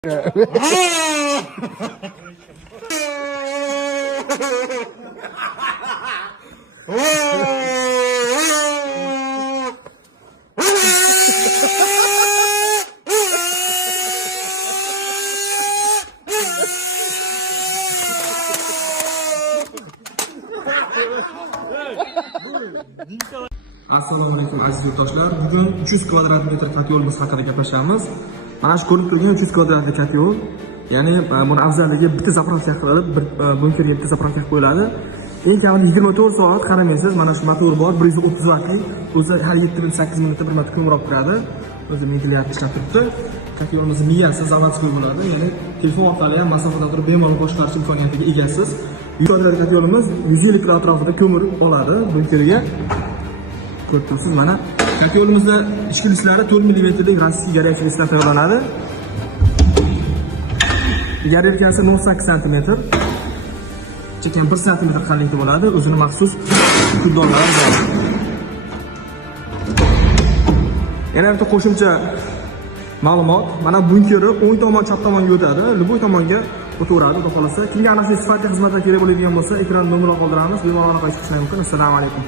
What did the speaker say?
Assalomu alaykum aziz yurtdoshlar. Bugun 300 kvadrat metr kotyolimiz haqida gaplashamiz. Mana shu ko'rib turgan 300 kvadratli kotyol, ya'ni buni afzalligi bitta zapravka qilib, bunkerga bitta zapravka qilib qo'yiladi. Eng kamida 24 soat qaramaysiz. Mana shu motor bor, 130 vatlik. O'zi har 7 minut 8 minutda bir marta ko'mroq turadi. O'zi ventilyator ishlab turibdi. Kotyolimiz miyasi zavodskiy bo'ladi, ya'ni telefon orqali ham masofadan turib bemalol boshqarish imkoniyatiga egasiz. 300 kvadratli kotyolimiz 150 kg atrofida ko'mir oladi bunkerga. Ko'rib turibsiz, mana kotyolimizni ichki idishlari 4 mm lik rossiy горячий idishlar tayyorlanadi. Yarelkasi 0,8 cm. Chekkan 1 cm qalinlikda bo'ladi. O'zini maxsus kuldonlari bor. Yana bitta qo'shimcha ma'lumot. Mana bunkeri o'ng tomon, chap tomonga o'tadi. Любой tomonga o'taveradi, xudo xolasa. Kimga aniq sifatli xizmatlar kerak bo'ladigan bo'lsa, ekran nomerini qoldiramiz. Bemalol aloqa qilishinglar mumkin. Assalomu alaykum.